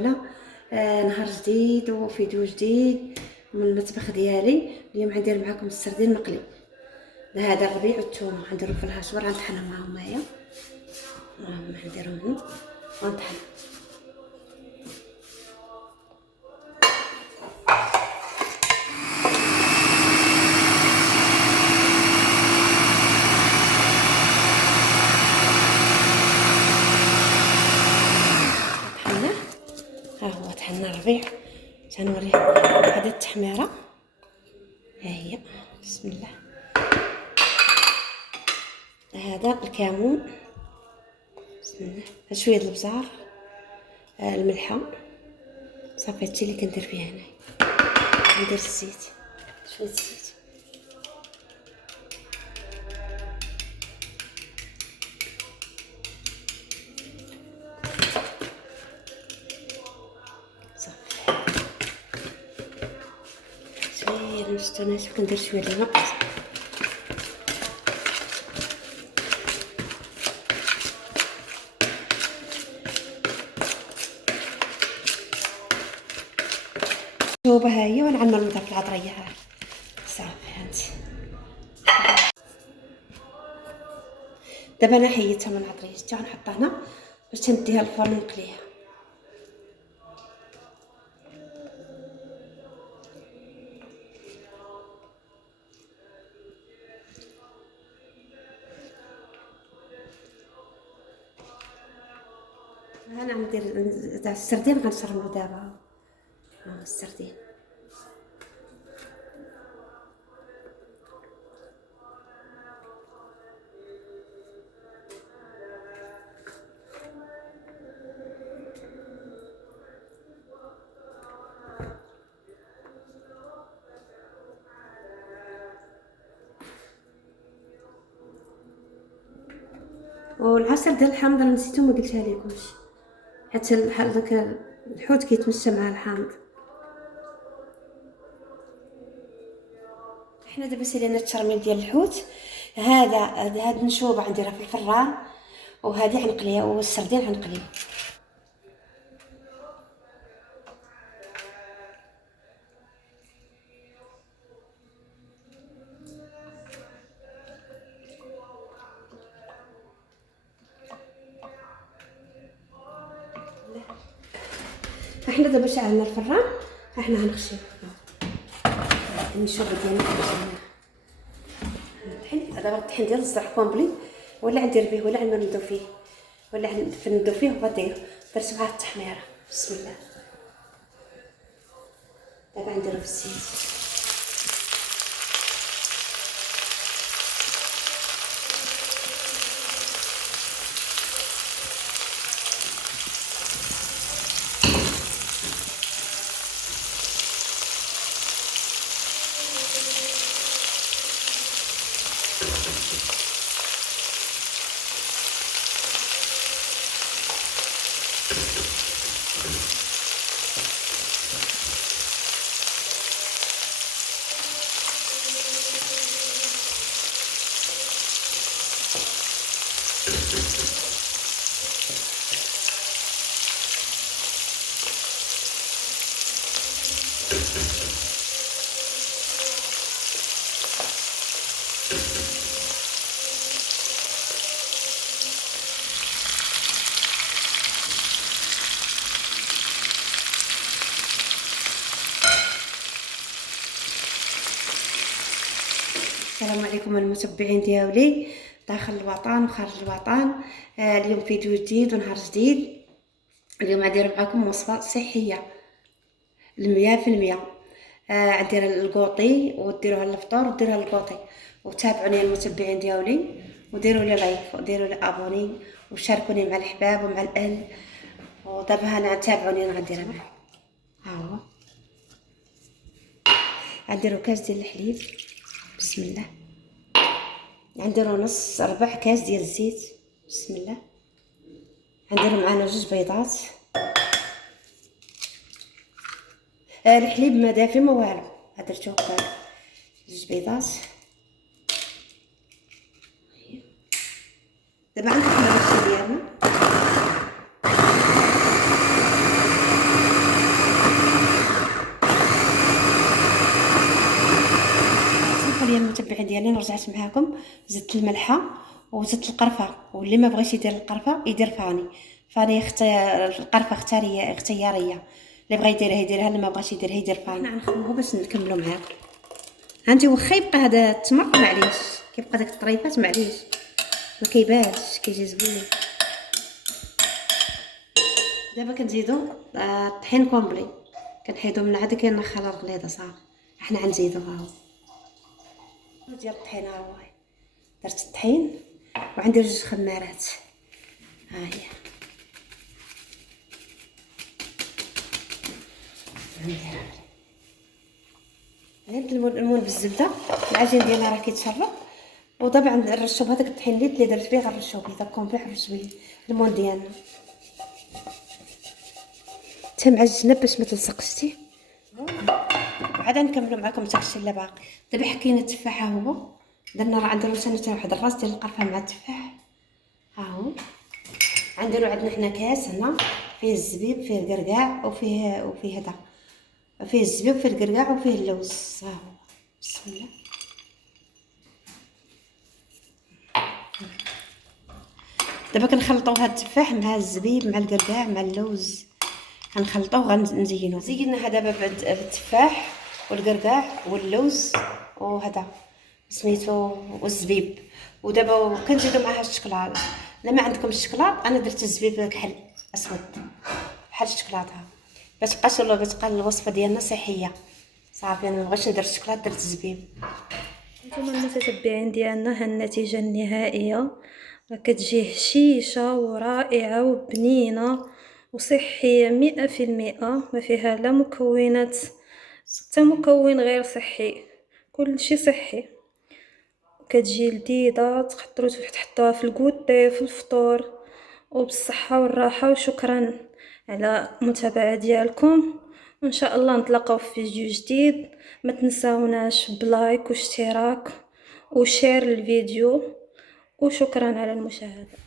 جولة نهار جديد وفيديو جديد من المطبخ ديالي. اليوم غندير معكم السردين مقلي. هذا الربيع والثوم غنديرو في الهاشور، غنطحنهم معاهم معايا. غنديرهم هنا ونطحن. ها هو طحنا الربيع، تنوريه هذه التحميره. ها هي، بسم الله. هذا الكمون، بسم الله. شويه البزار، الملحه، صافي. هادشي اللي كندير فيه هنا. ندير الزيت، شويه الزيت. صافي شويه المستونات، وكندير شويه الماء. شوبه ها هي، ونعمر نضيف في العطريه. ها صافي هانتي. دابا انا حيدتها من العطريه، حتى غنحطها هنا باش تنديها للفرن نقليها. انا غندير تاع السردين، غنشربو دابا. ها السردين. والعصير ديال الحامض انا نسيتو ما قلتها لكمش، حتى داك الحوت كيتمشى مع الحامض. حنا دابا سالينا الترميل ديال الحوت. هاد النشوبه غنديرها في الفران، وهذه غنقليها، والسردين غنقليه. احنا دابا شعلنا الفران، احنا غنخشيو النشوبه ديالنا. الطحين دابا الطحين ديال الزرع كومبلي، ولا ندير به، ولا نمدو فيه، ولا نفندو فيه وغادير. درت معاه التحميره، بسم الله. دابا نديرو في الزيت. السلام عليكم المتبعين ديالي داخل الوطن وخارج الوطن. اليوم فيديو جديد ونهار جديد. اليوم غندير معكم وصفه صحيه 100%. غندير الكوطي وديروها للفطور وديروها للكوطي. وتابعوني المتبعين ديالي، وديروا لي لايك وديروا لي ابوني وشاركوني مع الحباب ومع الاهل. ودابا انا تابعوني، انا غنديرها معكم. ها هو غنديروا كاس ديال الحليب، بسم الله. غنديروا نص ربع كاس ديال الزيت، بسم الله. غنديروا معنا 2 بيضات. الحليب ما دافي ما والو، درتو 2 بيضات. دابا غنحمر الشي ديالنا. المتبعين ديالي رجعت معاكم، زدت الملحه وزدت القرفه، واللي ما بغيش يدير القرفه يدير فاني القرفه اختياريه، اللي بغى يديرها يديرها، اللي ما بغاش يديرها يدير فاني. حنا غنخدموه باش نكملوا معاكم. هانتي واخا يبقى هذا التمر معليش، كيبقى داك الطريفات معليش ما كيبانش، كيجي زوين. دابا كنزيدو الطحين كومبلي، كنحيدو من عاد كنخلى الغليظه صافي. حنا غنزيدو ها هو ديال الطحين، ها هو درت الطحين وعندي 2 خمارات، ها هي ندير المول بالزبده. العجين ديالنا راه كيتشرب، ودابا نرشو بهذاك الطحين اللي درت بيه، غنرشو بيه داك كومبلي، نرشو بيه المول ديالنا حتى معجنه باش ما تلصقش. عاد نكملوا معكم داكشي اللي باقي. دابا حكينا التفاح، ها هو درنا راه نديرو حتى واحد الراس ديال القرفه مع التفاح، ها هو غنديرو عندنا حنا كاس هنا فيه الزبيب، فيه الكركاع، وفيه هذا، فيه الزبيب وفيه الكركاع وفيه اللوز، ها هو بسم الله. دابا كنخلطوا هاد التفاح مع الزبيب مع الكركاع مع اللوز، غنخلطوه غنزينوه. زيناها دابا بالتفاح والكركاع واللوز وهذا سميتو والزبيب، ودابا كنزيدو معها الشكلاط. لا ما عندكم الشكلاط، انا درت الزبيب كحل اسود بحال الشكلاطه باش تبقى الوصفه ديالنا صحيه صافي. انا مبغيتش ندير الشكلاط، درت الزبيب. نتوما المتتبعين ديالنا، ها النتيجه النهائيه كتجي هشيشه ورائعه وبنينه وصحيه 100%، ما فيها لا مكونات حتى مكون غير صحي، كل شيء صحي. كتجي لذيذه، تقدروا تحطوها في الكوطي في الفطور وبالصحه والراحه. وشكرا على المتابعه ديالكم، وان شاء الله نتلاقاو في فيديو جديد. ما تنساوناش بلايك واشتراك وشير الفيديو، وشكرا على المشاهده.